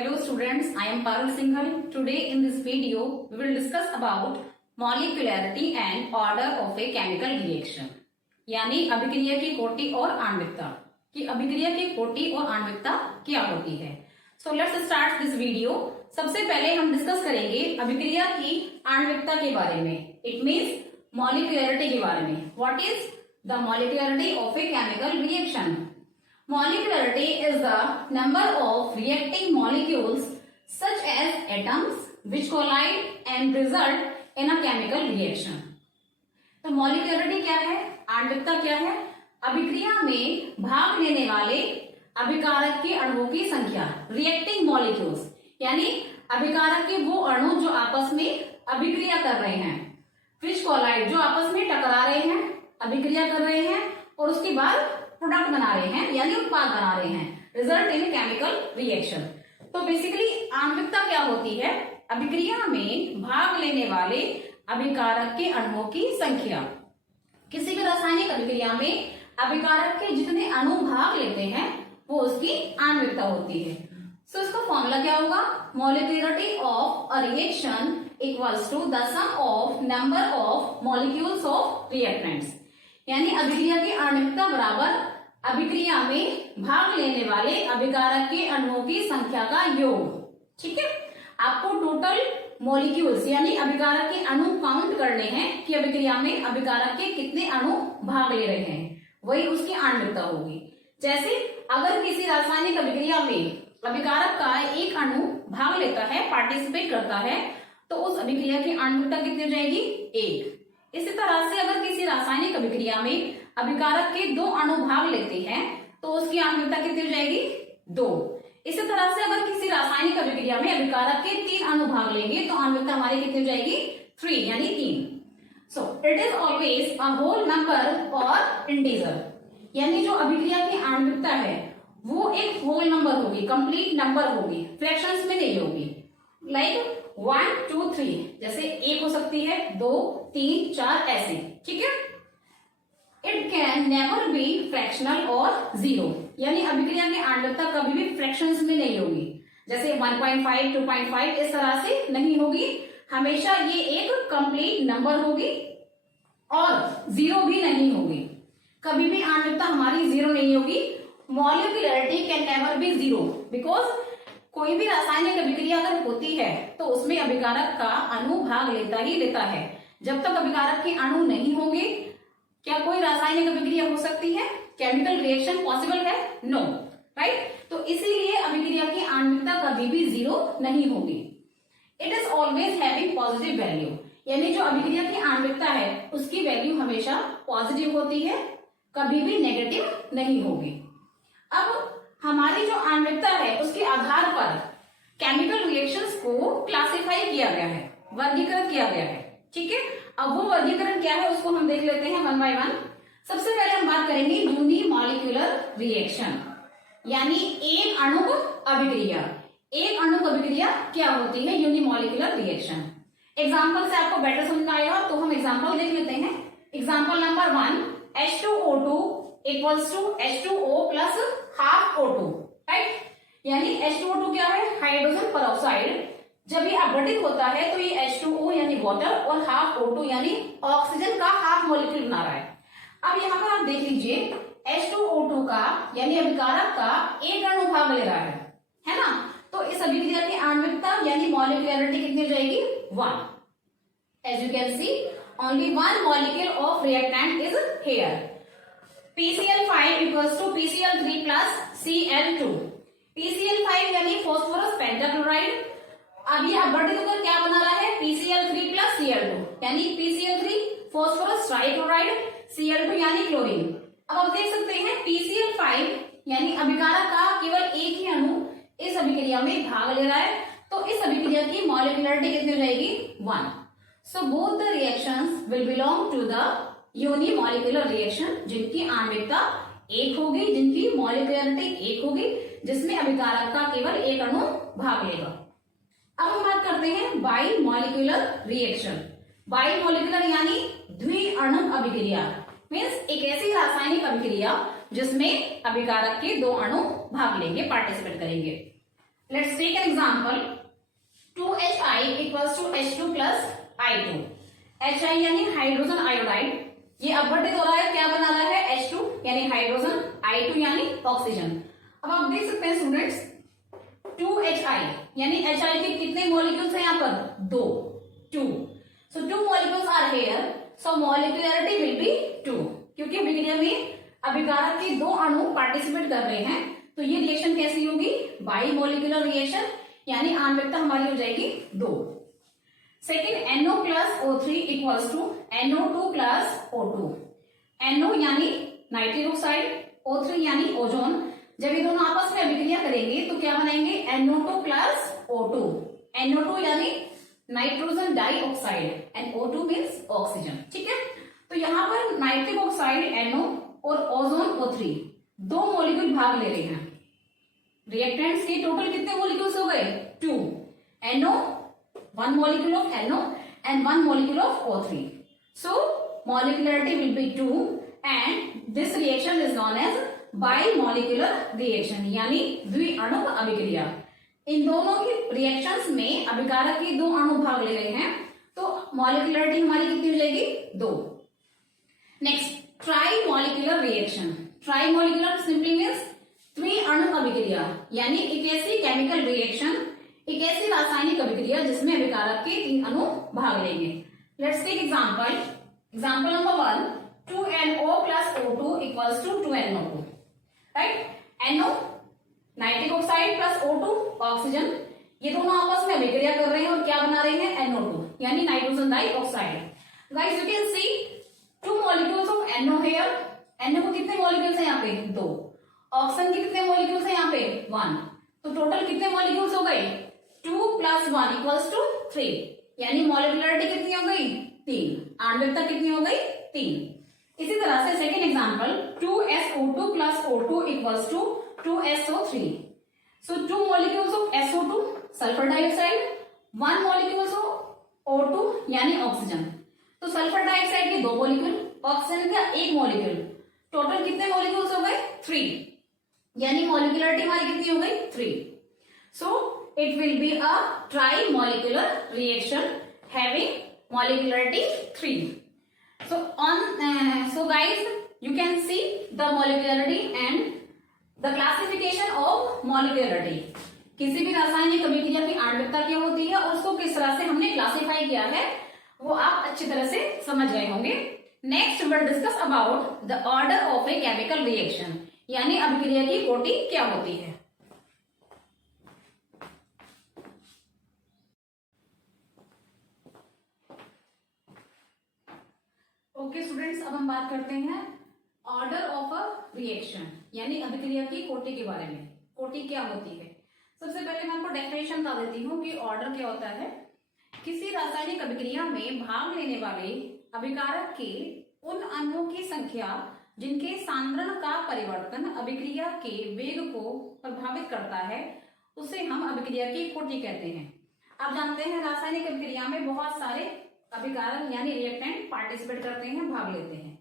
Hello students, I am Parul Singhal. Today in this video, we will discuss about molecularity and order of a chemical reaction. यानी अभिक्रिया की कोटि और आणविकता कि अभिक्रिया की कोटि और आणविकता क्या होती है. So let's start this video. सबसे पहले हम डिस्कस करेंगे अभिक्रिया की आणविकता के बारे में. It means molecularity के बारे में. What is the molecularity of a chemical reaction? Molecularity is the number of reacting molecules such as atoms which collide and result in a chemical reaction. तो molecularity क्या है, आणविकता क्या है? अभिक्रिया में भाग लेने वाले अभिकारक के अणुओं की संख्या. रिएक्टिंग मॉलिक्यूल्स यानी अभिकारक के वो अणु जो आपस में अभिक्रिया कर रहे हैं. विच कोलाइड जो आपस में टकरा रहे हैं, अभिक्रिया कर रहे हैं और उसके बाद प्रोडक्ट बना रहे हैं यानी उत्पाद बना रहे हैं. Result in chemical reaction. तो बेसिकली आणविकता क्या होती है? अभिक्रिया में भाग लेने वाले अभिकारक के अणुओं की संख्या. किसी भी रासायनिक अभिक्रिया में अभिकारक के जितने अणु भाग लेते हैं वो उसकी आणविकता होती है. सो इसका फॉर्मूला क्या होगा? Molecularity of a reaction equals to the sum of number of molecules of reactants. यानी अभिक्रिया की आणविकता बराबर अभिक्रिया में भाग लेने वाले अभिकारक के अणुओं की संख्या का योग. ठीक है, आपको टोटल मॉलिक्यूल्स यानी अभिकारक के अणु काउंट करने हैं कि अभिक्रिया में अभिकारक के कितने अणु भाग ले रहे हैं, वही उसकी आणविकता होगी. जैसे अगर किसी रासायनिक अभिक्रिया में अभिकारक का एक अणु भाग लेता है, पार्टिसिपेट करता है, तो उस अभिक्रिया की आणविकता कितनी हो जाएगी? 1. इसी तरह से अगर किसी रासायनिक अभिक्रिया में अभिकारक के 2 अणु भाग लेते हैं तो उसकी आणविकता कितनी हो जाएगी? 2. इसी तरह से अगर किसी रासायनिक अभिक्रिया में अभिकारक के 3 अणु भाग लेंगे तो आणविकता हमारी कितनी हो जाएगी? 3 यानी 3. So it is always a whole number और इंटीजर. यानी जो अभिक्रिया की आणविकता है वो एक होल नंबर होगी, कंप्लीट नंबर होगी, फ्रैक्शंस में नहीं होगी. लाइक 1, 2, 3 जैसे 1 हो सकती है, 2, 3, 4 ऐसे. ठीक है. It can never be fractional और 0. यानी अभिक्रिया की आणविकता कभी भी फ्रैक्शंस में नहीं होगी. जैसे 1.5, 2.5 इस तरह से नहीं होगी. हमेशा ये एक कंप्लीट नंबर होगी और 0 भी नहीं होगी. कभी भी आणविकता हमारी 0 नहीं होगी. मॉलिक्युलरिटी कैन नेवर बी 0 बिकॉज कोई भी रासायनिक अभिक्रिया अगर होती है तो उसमें अभिकारक का अणु भाग लेता ही लेता है. जब तक अभिकारक के अणु नहीं होंगे क्या कोई रासायनिक अभिक्रिया हो सकती है? केमिकल रिएक्शन पॉसिबल है? नो. राइट. तो इसीलिए अभिक्रिया की आणविकता कभी भी 0 नहीं होगी. It is always having positive value. यानी जो अभिक्रिया की आणविकता है उसकी वैल्यू हमेशा पॉजिटिव होती है, कभी भी नेगेटिव नहीं होगी. अब हमारी जो आणविकता है उसके आधार पर केमिकल रिएक्शंस को क्लासिफाई किया गया है, वर्गीकृत किया गया है. ठीक है. अब वो वर्गीकरण क्या है उसको हम देख लेते हैं वन बाय वन. सबसे पहले हम बात करेंगे यूनिमॉलिक्यूलर रिएक्शन यानी एक अणुक अभिक्रिया. एक अणुक अभिक्रिया क्या होती है? Unimolecular reaction. एग्जाम्पल से आपको बेटर समझ में आएगा तो हम एग्जाम्पल देख लेते हैं. Example number 1, H2O2 equals to H2O plus half O2. Right. यानी H2O2 क्या है? Hydrogen peroxide. जब ये अपघटित होता है तो ये H2O यानी वाटर और हाफ O2 यानी ऑक्सीजन का हाफ मॉलिक्यूल बना रहा है. अब यहाँ पर आप देख लीजिए H2O2 का यानी अभिकारक का एक अणु भाग ले रहा है ना. तो इस अभिक्रिया की आणविकता यानी मॉलिक्युलरिटी कितनी हो जाएगी? 1. As you can see only 1 molecule of reactant is here. PCl5 equals to PCl3 plus Cl2. PCl5 यानी फॉस्फोरस पेंटाक्लोराइड. अब ये अपघटित होकर क्या बना रहा है? PCl3 प्लस Cl2 यानी PCl3 फॉस्फोरस ट्राइक्लोराइड, Cl2 यानी क्लोरीन. अब आप देख सकते हैं PCl5 यानी अभिकारक का केवल एक ही अणु इस अभिक्रिया में भाग ले रहा है. तो इस अभिक्रिया की मॉलिक्युलरिटी कितनी हो जाएगी? 1. So both the reactions will belong to the unimolecular reaction जिनकी आणविकता 1 होगी, जिनकी मॉलिक्युलरिटी 1 होगी, जिसमें अभिकारक का केवल एक अणु भाग लेगा. अब हम बात करते हैं by molecular reaction. By molecular यानी द्विअणु अभिक्रिया. मीन्स एक ऐसी रासायनिक अभिक्रिया जिसमें अभिकारक के 2 अणु भाग लेंगे, पार्टिसिपेट करेंगे. Let's take an example. 2Hi equals to H2 plus I2. Hi यानी हाइड्रोजन आयोडाइड, ये अपवर्तित हो रहा है, क्या बना रहा है? H2 यानी हाइड्रोजन, I2 यानी ऑक्सीजन। अब आप देख सकते हैं स्टूडेंट्स, 2Hi यानी Hi के कितने मॉलिक्यूल्स हैं यहाँ पर? 2, 2. So 2 molecules are here. So molecularity will be 2. क्योंकि अभिक्रिया में अभिकारक के 2 अणु पार्टिसिपेट कर रहे हैं, तो ये रिएक्शन कैसी होगी? बाई मोलिकुलर रिएक्शन, यानी आणविकता हमारी हो जाएगी 2। Second, NO plus O3 equals to NO2 plus O2। NO यानी नाइट्रिक ऑक्साइड, O3 यानी ओजोन। जब ये दोनों आपस में अभिक्रिया करेंगे तो क्या बनाएंगे? NO2 plus O2। NO2 यानी nitrogen dioxide and O2 means oxygen. ठीक है, तो यहाँ पर नाइट्रिक ऑक्साइड NO और ओजोन O3 2 मॉलिक्यूल भाग ले रहे हैं। रिएक्टेंट्स के टोटल कितने मॉलिक्यूल्स हो गए? 2। NO, 1 molecule of NO and 1 molecule of O3. So molecularity will be 2 and this reaction is known as bimolecular reaction, यानी द्विअणु अभिक्रिया। इन दोनों की रिएक्शंस में अभिकारक के 2 अणु भाग ले रहे हैं, तो मॉलिक्युलरिटी हमारी कितनी हो जाएगी? 2। Next, trimolecular reaction. Trimolecular simply means द्विअणु अभिक्रिया, यानी एक ऐसी केमिकल रिएक्शन, एक ऐसी रासायनिक अभिक्रिया जिसमें अभिकारक के 3 अणु भाग लेंगे। Let's take example. Example number 1, 2NO plus O2 equals to 2NO2। Right, NO nitric oxide plus O2 oxygen, ये दोनों आपस में अभिक्रिया कर रहे हैं और क्या बना रहे हैं? NO2 यानी nitrogen dioxide. Guys you can C 2 molecules of NO here। NO को कितने मॉलिक्यूल्स हैं यहाँ पे? 2। ऑक्सीजन के कितने मॉलिक्यूल्स हैं यहाँ पे? 1। तो टोटल कितने मॉलिक्यूल्स हो गए? 2 प्लस 1 इक्वल्स टू 3, यानी मॉलिक्युलरिटी कितनी हो गई? 3। आणविकता कितनी हो गई? 3। इसी तरह से second example, 2SO2 plus O2 equals to 2SO3। So 2 molecules of SO2 sulphur dioxide, 1 molecules of O2 यानी ऑक्सीजन। तो सल्फर डाइऑक्साइड के 2 मॉलिक्यूल, ऑक्सीजन का 1 मॉलिक्यूल, टोटल कितने मॉलिक्यूल्स हो गए? 3, यानी मॉलिक्युलरिटी हमारी कितनी हो गई? 3। So it will be a trimolecular reaction having molecularity 3। So guys, you can see the molecularity and the classification of molecularity। किसी भी रासायनिक अभिक्रिया की आणविकता क्या होती है और उसको किस तरह से हमने क्लासिफाई किया है, वो आप अच्छी तरह से समझ गए होंगे। Next will discuss about the order of a chemical reaction, यानी अभिक्रिया की कोटि क्या होती है। ओके स्टूडेंट्स, अब हम बात करते हैं ऑर्डर ऑफ अ रिएक्शन, यानी अभिक्रिया की कोटि के बारे में। कोटि क्या होती है? सबसे पहले मैं आपको डेफिनेशन बता देती हूँ कि ऑर्डर क्या होता है। किसी रासायनिक अभिक्रिया में भाग लेने वाले अभिकारक के उन अणुओं की संख्या जिनके सांद्रण का परिवर्तन अभिक्रिया के वेग को प्रभावित करता है, उसे हम अभिक्रिया की कोटि कहते हैं। आप जानते हैं रासायनिक अभिक्रिया में बहुत सारे अभिकारक यानी रिएक्टेंट पार्टिसिपेट करते हैं, भाग लेते हैं,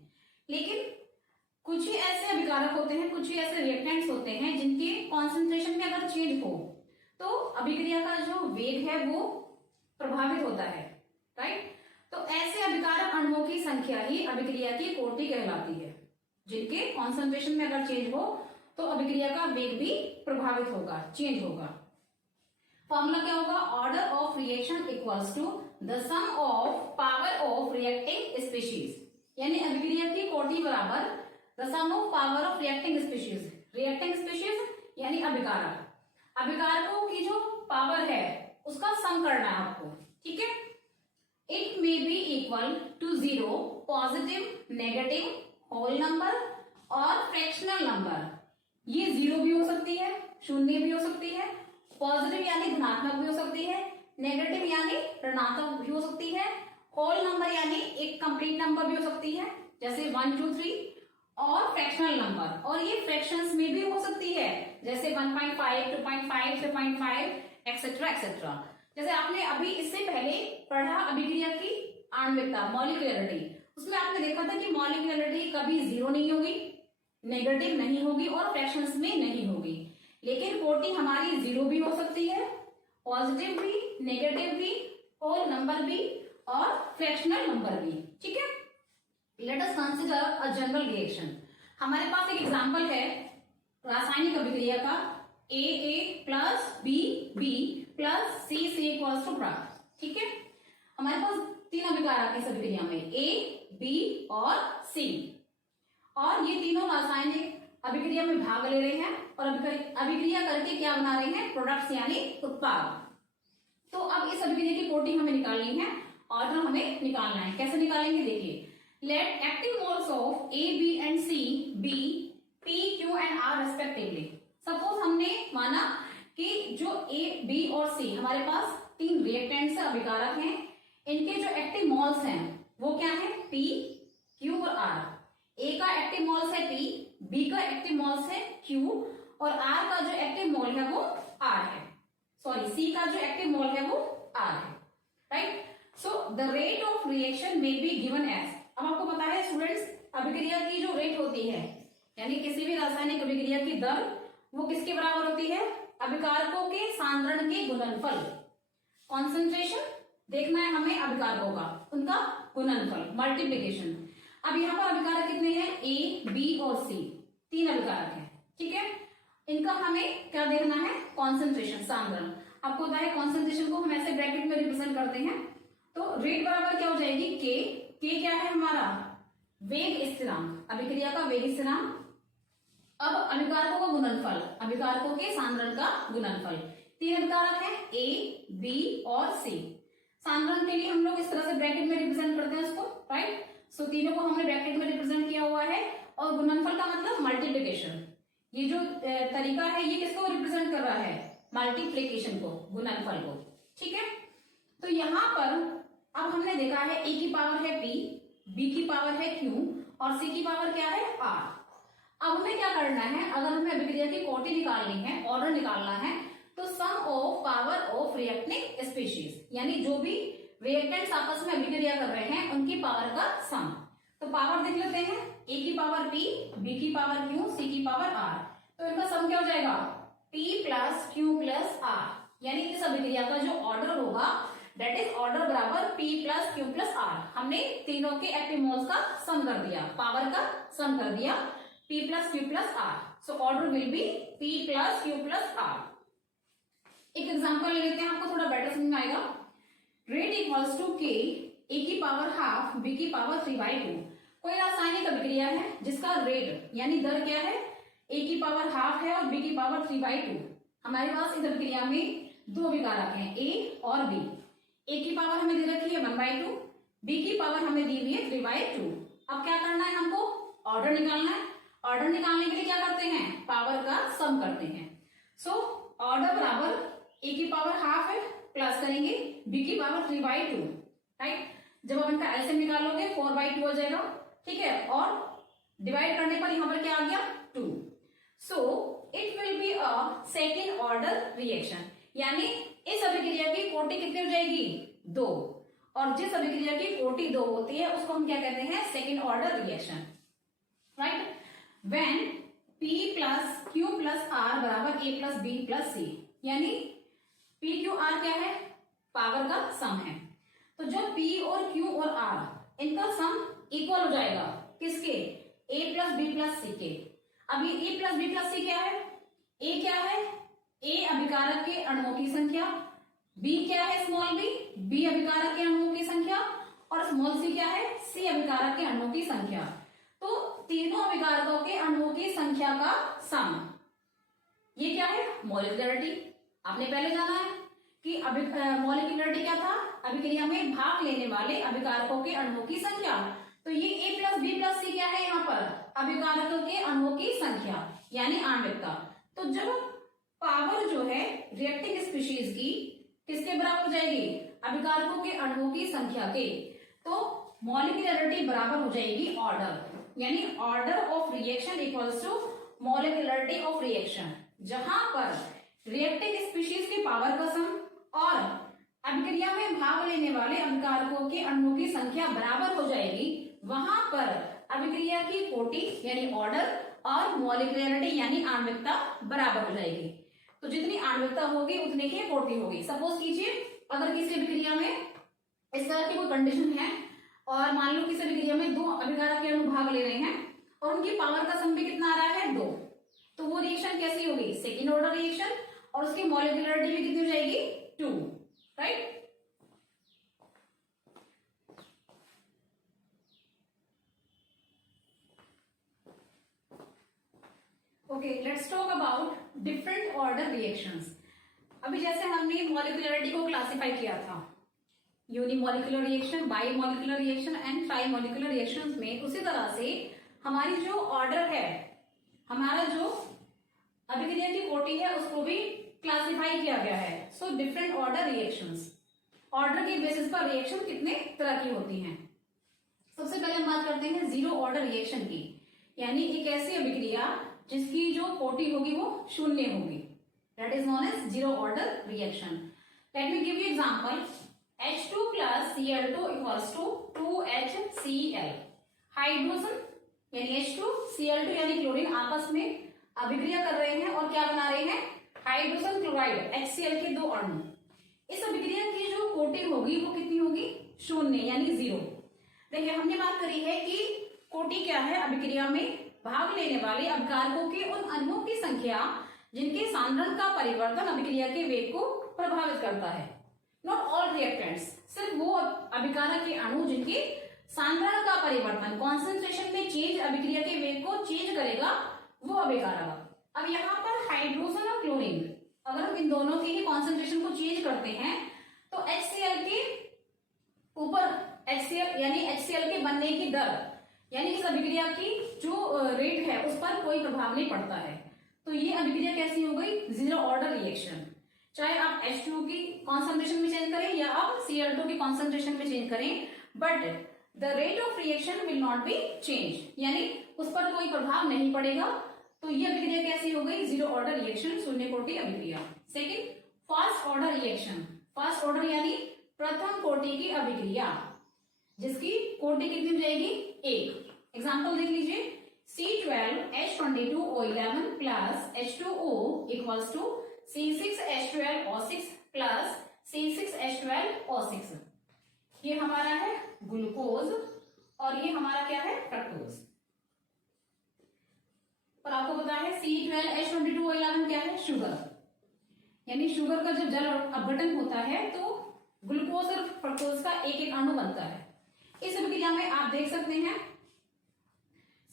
लेकिन कुछ ही ऐसे अभिकारक होते हैं, कुछ ही ऐसे रिएक्टेंट्स होते हैं जिनके कॉन्सेंट्रेशन में अगर चेंज हो तो अभिक्रिया का जो वेग है वो प्रभावित होता है। राइट, तो ऐसे अभिकारक अणुओं की संख्या ही अभिक्रिया की कोटि कहलाती है। जिनके कॉन्सेंट्रेशन में अगर चेंज हो तो अभिक्रिया का वेग भी प्रभावित होगा, चेंज होगा। फॉर्मूला क्या होगा? Order of reaction equals to the sum of power of reacting species, यानी अभिक्रिया की कोटि बराबर the sum of power of reacting species. Reacting species यानी अभिकारक, अभिकारकों की जो पावर है उसका सम करना है आपको। ठीक है, it may be equal to 0, positive, negative, whole number और फ्रैक्शनल नंबर। ये 0 भी हो सकती है, शून्य भी हो सकती है, पॉजिटिव यानी धनात्मक भी हो सकती है, नेगेटिव यानी ऋणात्मक भी हो सकती है, होल नंबर यानी एक कंप्लीट नंबर भी हो सकती है जैसे 1 2 3, और फ्रैक्शनल नंबर, और ये फ्रैक्शंस में भी हो सकती है जैसे 1.5 2.5 3.5 एक्सेट्रा एक्सेट्रा। जैसे आपने अभी इससे पहले पढ़ा अभिक्रिया की आणविकता, मॉलिक्युलरिटी, उसमें आपने देखा था कि मॉलिक्युलरिटी कभी 0 नहीं होगी, नेगेटिव नहीं होगी और फ्रैक्शंस में नहीं होगी। लेकिन कोटि हमारी जीरो भी हो सकती है, पॉजिटिव भी, नेगेटिव भी, होल नंबर भी और फ्रैक्शनल नंबर भी। ठीक है, let us consider a general reaction. हमारे पास एक एग्जांपल है रासायनिक अभिक्रिया का, A plus B plus C equals to प्राप्त। ठीक है, हमारे पास तीन अभिकार आते हैं इस अभिक्रिया में, ए, बी और सी, और ये तीनों रासायनिक अभिक्रिया में भाग ले रहे हैं और अभिक्रिया करके क्या बना रहे हैं, प्रोडक्ट्स यानी उत्पाद। तो अब इस अभिक्रिया की कोटि हमें निकालनी है, ऑर्डर हमें निकालना है। कैसे निकालेंगे, देखिए, let active moles of A, B and C B P, Q and R respectively. Suppose हमने माना कि जो ए, बी और सी हमारे पास तीन रिएक्टेंट्स अभिकारक हैं, इनके जो एक्टिव मोल्स हैं वो क्या है, पी, क्यू और आर। ए का एक्टिव मोल्स है पी, बी का एक्टिव मोल्स है क्यू और आर का जो एक्टिव मोल है वो आर है, सॉरी सी का जो एक्टिव मोल है वो आर है, right. So the rate of reaction may be given as. अब आपको पता है स्टूडेंट्स, अभिक्रिया की जो रेट होती है यानी किसी भी रासायनिक अभिक्रिया की दर वो किसके बराबर होती है, अभिकारकों के सांद्रण के गुणनफल। कॉन्सेंट्रेशन देखना है हमें अभिकारकों का, उनका गुणनफल, मल्टीप्लीकेशन। अब यहाँ पर अभिकारक कितने हैं, ए, बी और सी, तीन अभिकारक हैं। ठीक है, इनका हमें क्या देखना है, कॉन्सेंट्रेशन, सांद्रण। आपको पता है कॉन्सेंट्रेशन को हम ऐसे ब्रैकेट में रिप्रेजेंट करते हैं, तो रेट बराबर क्या हो जाएगी, के क्या है हमारा, वेग स्थिरांक, अभिक्रिया का वेग स्थिरांक। अब अभिकारकों का गुणनफल, अभिकारकों के सांद्रण का गुणनफल। तीन अभिकारक हैं ए, बी और सी। सांद्रण के लिए हम लोग इस तरह से ब्रैकेट में रिप्रेजेंट करते हैं उसको, राइट। सो तीनों को हमने ब्रैकेट में रिप्रेजेंट किया हुआ है, और गुणनफल का मतलब मल्टीप्लीकेशन। ये जो तरीका है ये किसको रिप्रेजेंट कर रहा है, मल्टीप्लीकेशन को, गुणनफल को। ठीक है, तो यहाँ पर अब हमने देखा है ए की पावर है पी, बी की पावर है क्यू और सी की पावर क्या है, आर। अब हमें क्या करना है, अगर हमें अभिक्रिया की कोटि निकालनी है, ऑर्डर निकालना है, तो sum of power of reacting species, यानी जो भी रिएक्टेंट्स आपस में अभिक्रिया कर रहे हैं उनकी पावर का सम। तो पावर देख लेते हैं, ए की पावर पी, बी की पावर क्यू, सी की पावर आर। तो इनका सम क्या हो जाएगा, P plus Q plus R, यानी इस अभिक्रिया का जो ऑर्डर होगा दैट इज ऑर्डर बराबर P plus Q plus R. हमने तीनों के एक्टिव मोल्स का सम कर दिया, पावर का सम कर दिया, P plus Q plus R. So order will be P plus Q plus R. एक एग्जांपल ले लेते हैं, आपको थोड़ा बेटर समझ में आएगा। रेट इक्वल्स टू के, ए की पावर हाफ, बी की पावर 3/2। कोई रासायनिक अभिक्रिया है जिसका रेट यानी दर क्या है, ए की पावर हाफ है और बी की पावर 3/2। हमारे पास इस अभिक्रिया में दो अभिकारक हैं ए और बी। ए की पावर हमें दे रखी है 1/2, बी की पावर हमें दी हुई है 3/2। अब क्या करना है, हमको ऑर्डर निकालना है। ऑर्डर निकालने के लिए क्या करते हैं, पावर का सम करते हैं। सो ऑर्डर बराबर ए की पावर हाफ है, प्लस करेंगे बी की पावर 3/2, राइट। जब आप इनका एलसीएम निकालोगे 4/2 हो जाएगा, ठीक है, और डिवाइड करने पर यहां पर क्या आ गया, 2। सो it will be a second order reaction, यानी इस अभिक्रिया की कोटि कितनी हो जाएगी, 2। और जिस अभिक्रिया की कोटि 2 होती है उसको हम क्या कहते हैं, second order reaction, right. When P plus Q plus R बराबर A plus B plus C, यानी P Q R क्या है, पावर का सम है। तो जब P और Q और R इनका सम इक्वल हो जाएगा किसके, A plus B plus C के। अब ये A plus B plus C क्या है, A क्या है, A अभिकारक के अणुओं की संख्या, B क्या है स्मॉल b, B अभिकारक के अणुओं की संख्या, और स्मॉल c क्या है, C अभिकारक के अणुओं की संख्या। तो तीनों अभिकारकों के अणुओं की संख्या का सम, ये क्या है, मॉलिक्यूलरिटी। आपने पहले जाना है कि मॉलिक्यूलरिटी क्या था, अभिक्रिया में भाग लेने वाले अभिकारकों के अणुओं की संख्या। तो ये A प्लस बी प्लस सी क्या है, यहाँ पर अभिकारकों के अणुओं की संख्या यानी आणविकता। तो जब पावर जो है रिएक्टिंग स्पीशीज की किसके बराबर हो जाएगी, अभिकारकों के अणुओं की संख्या के, तो मॉलिक्यूलरिटी बराबर हो जाएगी ऑर्डर, यानी order of reaction equals to molecularity of reaction. जहां पर रिएक्टिंग स्पीशीज की पावर का सम और अभिक्रिया में भाग लेने वाले अभिकारकों के अणुओं की संख्या बराबर हो जाएगी, वहां पर अभिक्रिया की कोटि यानी ऑर्डर और मॉलिक्यूलरिटी यानी आणविकता बराबर हो जाएगी। तो जितनी आणविकता होगी उतने की कोटि होगी। सपोज कीजिए अगर किसी अभिक्रिया में इस तरह की कोई कंडीशन है और मान लो किसी अभिक्रिया में 2 अभिकारक के अणु भाग ले रहे हैं और उनकी पावर का सम भी कितना आ रहा है 2, तो वो रिएक्शन कैसी होगी, सेकेंड ऑर्डर रिएक्शन, और उसकी मॉलिक्यूलरिटी भी कितनी हो जाएगी 2, right. Okay, let's talk about different order reactions. अभी जैसे हमने मॉलिक्यूलरिटी को क्लासिफाई किया था unimolecular reaction, by molecular reaction and try molecular reactions में, उसी तरह से हमारी जो ऑर्डर है, हमारा जो अभिक्रिया की कोटि है उसको भी क्लासिफाई किया गया है। So different order reactions, order के बेसिस पर रिएक्शन कितने तरह की होती हैं। सबसे पहले हम बात करते हैं जीरो ऑर्डर रिएक्शन की, यानी एक ऐसी अभिक्रिया जिसकी जो कोटि होगी वो शून्य होगी, that is known as zero order reaction. Let me give you example, H2 plus Cl2 equals to 2HCl। हाइड्रोजन यानी H2 Cl2 यानी क्लोरीन आपस में अभिक्रिया कर रहे हैं और क्या बना रहे हैं, हाइड्रोजन क्लोराइड HCl के 2 अणु। इस अभिक्रिया की जो कोटि होगी वो कितनी होगी, शून्य यानी 0। देखिए हमने बात करी है कि कोटि क्या है, अभिक्रिया में भाग लेने वाले अभिकारकों के उन अणुओं की संख्या जिनके सांद्रण का परिवर्तन अभिक्रिया के वेग को प्रभावित करता है। नॉट ऑल रिएक्टेंट्स, सिर्फ वो अभिकारक के अणु जिनके सांद्रण का परिवर्तन, कॉन्सेंट्रेशन में चेंज अभिक्रिया के वेग को चेंज करेगा, वो अभिकारक। अब यहाँ पर हाइड्रोजन और क्लोरीन, अगर हम इन दोनों की ही कॉन्सेंट्रेशन को चेंज करते हैं तो HCl के ऊपर HCl यानी HCl के बनने की दर यानी इस अभिक्रिया की जो रेट है उस पर कोई प्रभाव नहीं पड़ता है। तो ये अभिक्रिया कैसी हो गई, जीरो ऑर्डर रिएक्शन। चाहे आप H2 की कॉन्सेंट्रेशन में चेंज करें या आप Cl2 की कॉन्सेंट्रेशन में चेंज करें, but the rate of reaction will not be change, यानी उस पर कोई प्रभाव नहीं पड़ेगा। तो ये अभिक्रिया कैसी हो गई, जीरो ऑर्डर रिएक्शन, शून्य कोटि अभिक्रिया। Second, first order reaction. First order यानी प्रथम कोटि की अभिक्रिया जिसकी कोटि कितनी हो जाएगी, 1। एग्जाम्पल देख लीजिए, C12H22O11 plus H2O equals to C6H12O6 plus C6H12O6। ये हमारा है ग्लूकोज और ये हमारा क्या है, फ्रक्टोज। और आपको पता है C12H22O11 क्या है, शुगर, यानी शुगर का जब जल अपघटन होता है तो ग्लूकोज और फ्रक्टोज का एक एक अणु बनता है। इस अभिक्रिया में आप देख सकते हैं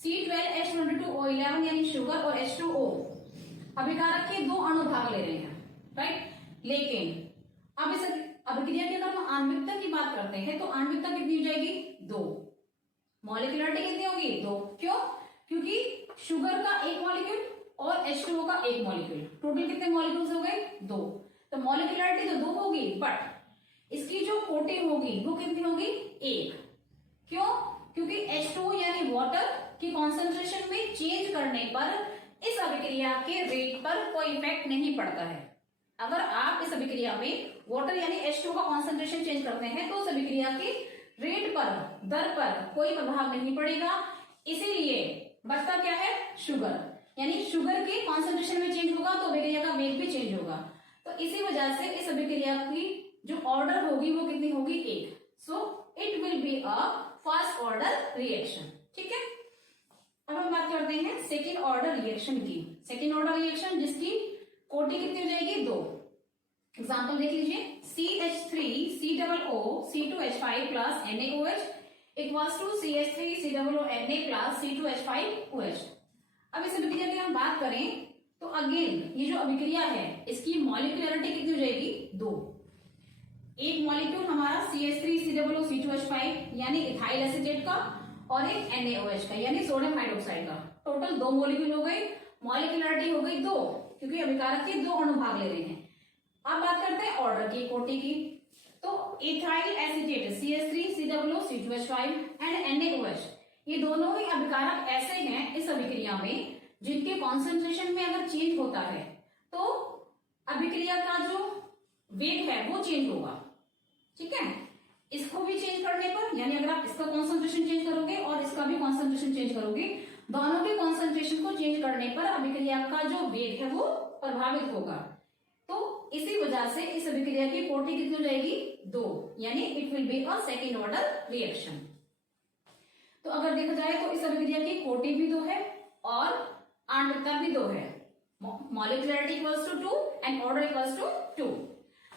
C12H22O11 यानी शुगर और H2O अभिकारक के 2 अणु भाग ले रहे हैं, राइट। लेकिन अब इस अभिक्रिया की अगर हम आणविकता की बात करते हैं तो आणविकता कितनी हो जाएगी, 2। मॉलिक्यूलरिटी कितनी होगी, 2। क्यों, क्योंकि शुगर का 1 मॉलिक्यूल और H2O का 1 मॉलिक्यूल, टोटल कितने मॉलिक्यूल्स हो गए, 2। तो मॉलिक्यूलरिटी तो 2 होगी, बट इसकी जो कोटि होगी वो कितनी होगी, 1। क्यों, क्योंकि H2O यानी वाटर की कॉन्सेंट्रेशन में चेंज करने पर इस अभिक्रिया के रेट पर कोई इफेक्ट नहीं पड़ता है। अगर आप इस अभिक्रिया में वाटर यानी H2O का कॉन्सेंट्रेशन चेंज करते हैं तो उस अभिक्रिया के रेट पर, दर पर कोई प्रभाव नहीं पड़ेगा। इसीलिए बचता क्या है, शुगर, यानी शुगर के कॉन्सेंट्रेशन में चेंज होगा तो अभिक्रिया का वेग भी चेंज होगा। तो इसी वजह से इस अभिक्रिया की जो ऑर्डर होगी वो कितनी होगी, 1। सो it will be a first order reaction, ठीक है। अब हम बात करते हैं सेकेंड ऑर्डर रिएक्शन की। सेकेंड ऑर्डर रिएक्शन जिसकी कोटि कितनी हो जाएगी, 2। एग्जाम्पल देख लीजिए, CH3COO C2H5 plus NaOH equals to CH3COO plus C2H5OH। अब इस अभिक्रिया की हम बात करें तो अगेन ये जो अभिक्रिया है इसकी मॉलिक्यूलरिटी कितनी हो जाएगी, 2। एक मॉलिक्यूल हमारा CH3COO C2H5 यानी इथाइल एसीटेट का और एक NaOH का यानी सोडियम हाइड्रोक्साइड का, टोटल 2 मॉलिक्यूल हो गए। मॉलिक्यूलरिटी हो गई 2 क्योंकि अभिकारक के 2 अणु भाग ले रहे हैं। अब बात करते हैं ऑर्डर की, कोटि की। तो ethyl acetate CH3COO C2H5 and NaOH ये दोनों ही अभिकारक ऐसे हैं इस अभिक्रिया में जिनके कॉन्सेंट्रेशन में अगर चेंज होता है तो अभिक्रिया का जो वेग है वो चेंज होगा, ठीक है। इसको भी चेंज करने पर, यानी अगर आप इसका कॉन्सेंट्रेशन चेंज करोगे और इसका भी कॉन्सेंट्रेशन चेंज करोगे दोनों के कॉन्सेंट्रेशन को चेंज करने पर अभिक्रिया का जो वेग है वो प्रभावित होगा। तो इसी वजह से इस अभिक्रिया की कोटि कितनी हो जाएगी? 2, यानी it will be a second order reaction. तो अगर देखा जाए तो इस अभिक्रिया की कोटि भी 2 है और आणविकता भी 2 है। Molecularity equals to 2 and order equals to 2।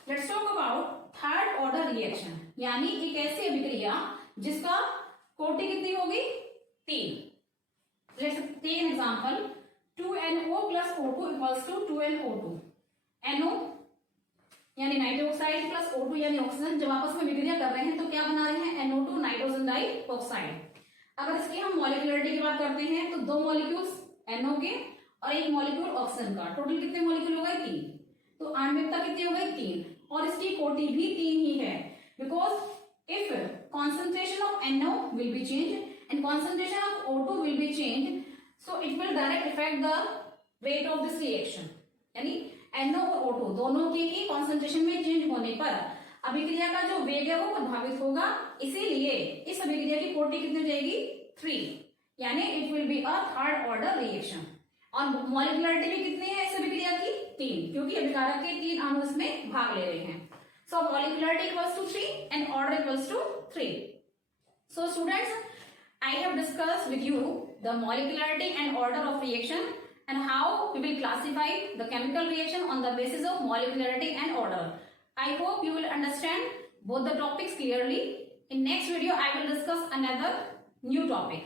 Let's talk about third order reaction, यानी एक ऐसी अभिक्रिया जिसका कोटि कितनी होगी? 3। Let's take an example, 2NO plus O2 equals to 2NO2। NO यानी नाइट्रोजन ऑक्साइड प्लस O2 यानी ऑक्सीजन, जब आपस में विक्रिया कर रहे हैं तो क्या बना रहे हैं? NO2 nitrogen dioxide. अगर इसकी हम मॉलिक्यूलरिटी की बात करते हैं तो 2 मॉलिक्यूल्स NO के और 1 मॉलिक्यूल ऑक्सीजन का, टोटल कितने मॉलिक्यूल हो गए? 3। तो आणविकता कितनी हो गई? 3, और इसकी कोटि भी 3 ही है, because if concentration of NO will be change and concentration of O2 will be change, so it will direct effect the weight of this reaction. यानी NO और O2 दोनों के ही कॉन्सेंट्रेशन में चेंज होने पर अभिक्रिया का जो वेग है वो प्रभावित होगा। इसीलिए इस अभिक्रिया की कोटि कितनी हो जाएगी? 3, यानी it will be a third order reaction. और मॉलिक्यूलरिटी भी कितनी है इस अभिक्रिया की? 3, क्योंकि अभिकारक के 3 अणु इसमें भाग ले रहे हैं। So molecularity equals to 3 and order equals to 3। So students, I have discussed with you the molecularity and order of reaction and how we will classify the chemical reaction on the basis of molecularity and order. I hope you will understand both the topics clearly. In next video, I will discuss another new topic.